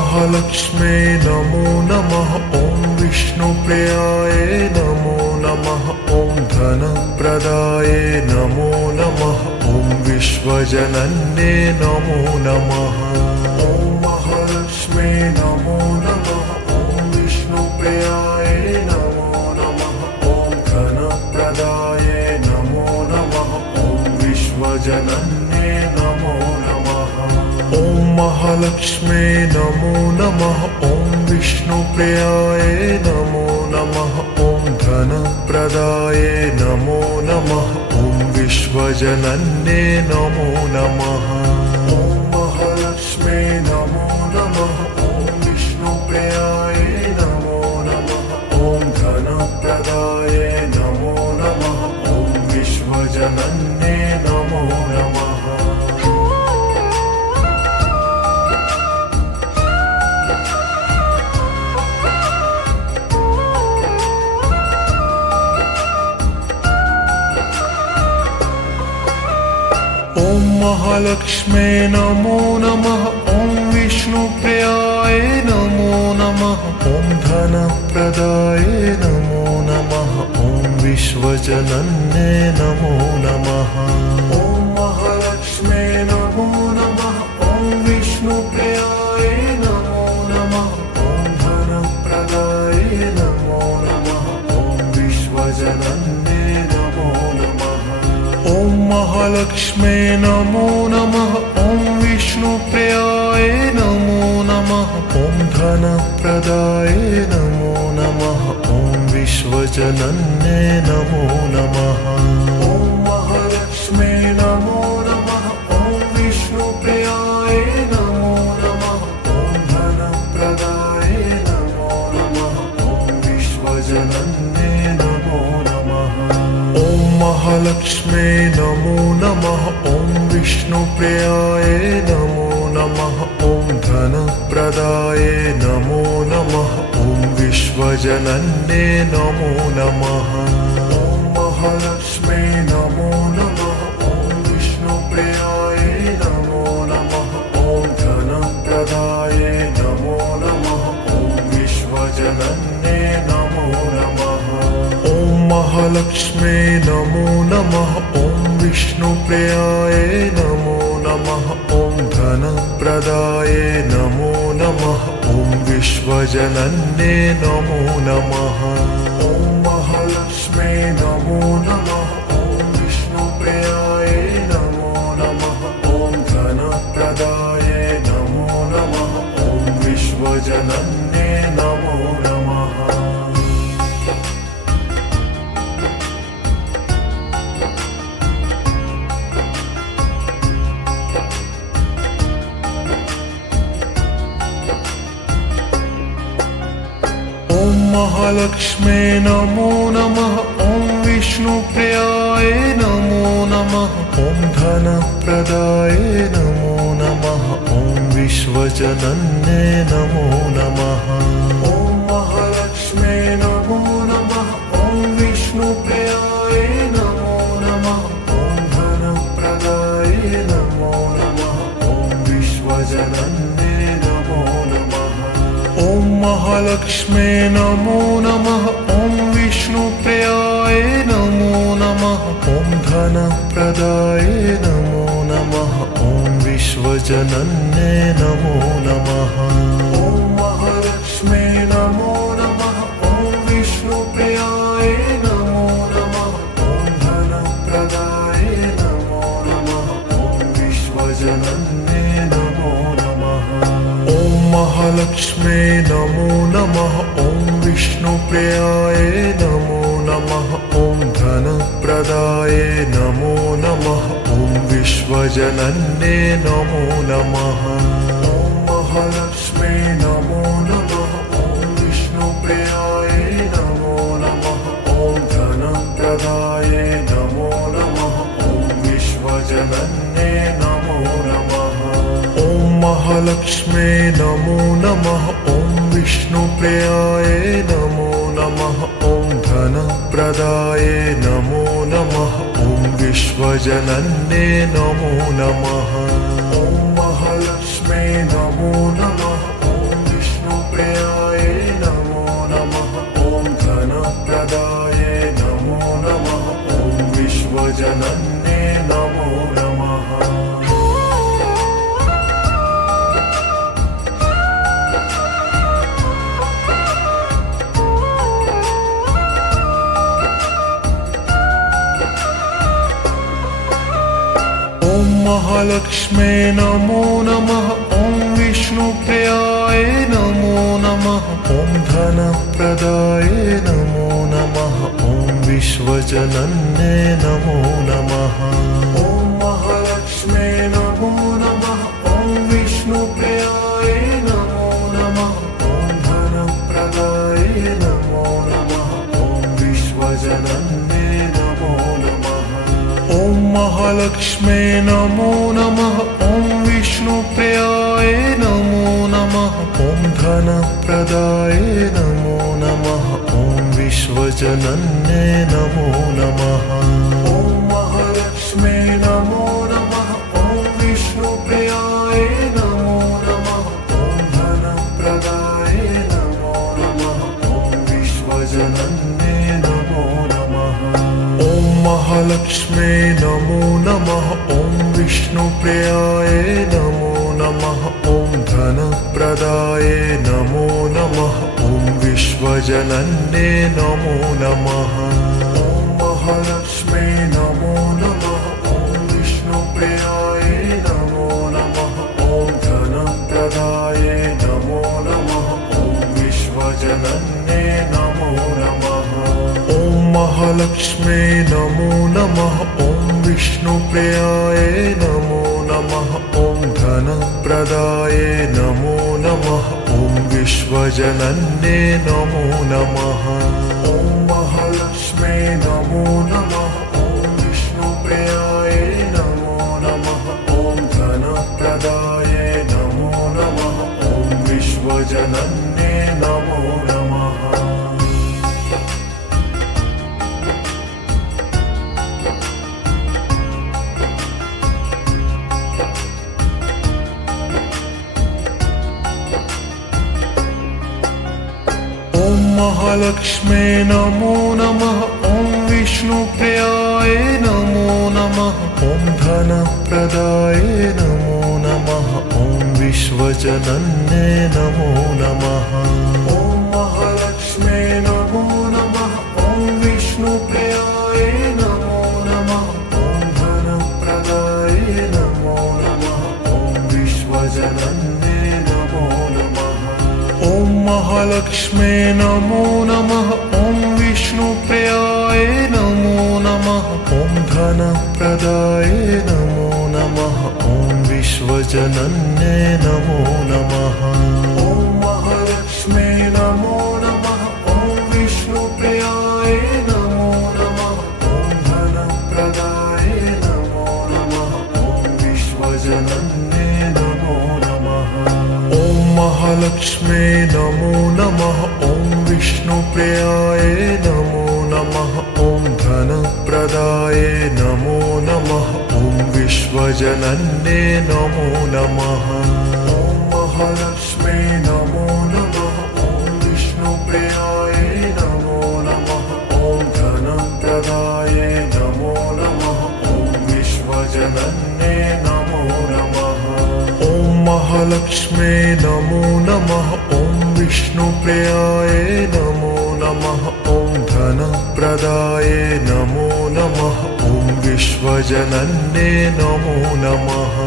महालक्ष्म्ये नमो नमः। ॐ विष्णुप्रियाय नमो नमः। ॐ धनप्रदाय नमो नमः। ॐ विश्वजनन्ये नमो नमः। ॐ महालक्ष्म्ये नमो नमः। ॐ विष्णुप्रियाय नमो नमः। ॐ धनप्रदाय नमो नमः। ॐ विश्वजनन्ये नमो नमः। ॐ महालक्ष्म्ये नमो नमः। ॐ विष्णुप्रियाय नमो नमः। ॐ धनप्रदाय नमो नमः। ॐ विश्वजनन्ये नमो नमः। ॐ महालक्ष्म्ये नमो नमः। ॐ विष्णुप्रियाय नमो नमः। ॐ धनप्रदाय नमो नमः। ॐ विश्वजनन्ये नमो नमः। ॐ महालक्ष्म्ये नमो नमः। ॐ विष्णुप्रियाय नमो नमः। ॐ धनप्रदाय नमो नमः। ॐ विश्वजनन्ये नमो नमः। ॐ महालक्ष्म्ये नमो नमः। ॐ विष्णुप्रियाय नमो नमः। ॐ धनप्रदाय नमो नमः। ॐ विश्वजनन्ये नमो नमः। ॐ महालक्ष्म्ये नमो नमः। ॐ विष्णुप्रियाय नमो नमः। ॐ धनप्रदाय नमो नमः। ॐ विश्वजनन्ये नमो नमः। ॐ महालक्ष्म्ये नमो नमः। ॐ विष्णुप्रियाय नमो नमः। ॐ धनप्रदाय नमो नमः। ॐ विश्वजनन्ये नमो नमः। ॐ महालक्ष्म्ये नमो नमः। ॐ विष्णुप्रियाय नमो नमः। ॐ धनप्रदाय नमो नमः। ॐ विश्वजनन्ये नमो नमः। ॐ महालक्ष्म्ये नमो नमः। ॐ विष्णुप्रियाय नमो नमः। ॐ धनप्रदाय नमो नमः। ॐ विश्वजनन्ये नमो नमः। ॐ महालक्ष्म्ये नमो नमः। ॐ विष्णुप्रियाय नमो नमः। ॐ धनप्रदाय नमो नमः। ॐ विश्वजनन्ये नमो नमः। ॐ महालक्ष्म्ये नमो नमः। ॐ विष्णुप्रियाय नमो नमः। ॐ धनप्रदाय नमो नमः। ॐ विश्वजनन्ये नमो नमः। ॐ महालक्ष्म्ये नमो नमः। ॐ विष्णुप्रियाय नमो नमः। ॐ धनप्रदाय नमो नमः। ॐ विश्वजनन्ये नमो नमः। ॐ महालक्ष्म्ये नमो नमः। ॐ विष्णुप्रियाय नमो नमः। ॐ धनप्रदाय नमो नमः। ॐ विश्वजनन्ये नमो नमः। ॐ महालक्ष्म्ये नमो नमः। ॐ विष्णुप्रियाय नमो नमः। ॐ धनप्रदाय नमो नमः। ॐ विश्वजनन्ये नमो नमः। ॐ महालक्ष्म्ये नमो नमः। ॐ विष्णुप्रियाय नमो नमः। ॐ धनप्रदाय नमो नमः। ॐ विश्वजनन्ये नमो नमः। ॐ महालक्ष्म्ये नमो नमः। ॐ विष्णुप्रियाय नमो नमः। ॐ धनप्रदाय नमो नमः। ॐ विश्वजनन्ये नमो नमः। ॐ महालक्ष्म्ये नमो नमः। ॐ विष्णुप्रियाय नमो नमः। ॐ धनप्रदाय नमो नमः। ॐ विश्वजनन्ये नमो नमः। ॐ महालक्ष्म्ये नमो नमः। ॐ विष्णुप्रियाय नमो नमः। ॐ धनप्रदाय नमो नमः। ॐ विश्वजनन्ये नमो नमः। ॐ महालक्ष्म्ये नमो नमः। ॐ महालक्ष्मे नमो नमः ॐ विष्णुप्रियाय नमो नमः ॐ धनप्रदाय नमो नमः ॐ विश्वजनन्ये नमो नमः ॐ महालक्ष्मे नमो नमः ॐ विष्णुप्रियाय नमो नमः ॐ धनप्रदाय नमो नमः ॐ विश्वजनन्ये नमो नमः ॐ महालक्ष्मे नमो नमः ॐ विष्णुप्रियाय नमो नमः ॐ धनप्रदाय नमो नमः ॐ विश्वजनन्ये नमो नमः ॐ महालक्ष्मे नमो नमः ॐ विष्णुप्रियाय नमो नमः ॐ धनप्रदाय नमो नमः ॐ विश्वजनन्ये नमो नमः ॐ महालक्ष्मे नमो नमः ॐ विष्णुप्रियाय नमो नमः ॐ धनप्रदाय नमो नमः ॐ विश्वजनन्ये नमो नमः ॐ महालक्ष्मे नमो नमः ॐ विष्णुप्रियाय नमो नमः ॐ धनप्रदाय नमो नमः ॐ विश्वजनन्ये नमो नमः ॐ महालक्ष्मे नमो नमः ॐ विष्णुप्रियाय नमो नमः ॐ धनप्रदाय नमो नमः ॐ विश्वजनन्ये नमो नमः ॐ महालक्ष्मे नमो नमः ॐ विष्णुप्रियाय नमो नमः ॐ धनप्रदाय नमो नमः ॐ विश्वजनन्ये नमो नमः ॐ महालक्ष्मे नमो नमः ॐ विष्णुप्रियाय नमो नमः ॐ धनप्रदाय नमो नमः ॐ विश्वजनन्ये नमो नमः ॐ महालक्ष्मे नमो नमः ॐ विष्णुप्रियाय नमो नमः ॐ धनप्रदाय नमो नमः ॐ विश्वजनन्ये नमो नमः ॐ महालक्ष्मे नमो नमः ॐ विष्णुप्रियाय नमो नमः ॐ धनप्रदाय नमो नमः ॐ विश्वजनन्ये नमो नमः ॐ महालक्ष्मे नमो नमः ॐ विष्णुप्रियाय नमो नमः ॐ धनप्रदाय नमो नमः ॐ विश्वजनन्ये नमो नमः ॐ महालक्ष्मे नमो नमः ॐ विष्णुप्रियाय नमो नमः ॐ धनप्रदाय नमो नमः ॐ विश्वजनन्ये नमो नमः ॐ महालक्ष्मे नमो नमः ॐ विष्णुप्रियाय नमो नमः ॐ धनप्रदाय नमो नमः ॐ विश्वजनन्ये नमो नमः ॐ महालक्ष्मे नमो नमः ॐ विष्णुप्रियाय नमो नमः ॐ धनप्रदाय नमो नमः ॐ विश्वजनन्ये नमो नमः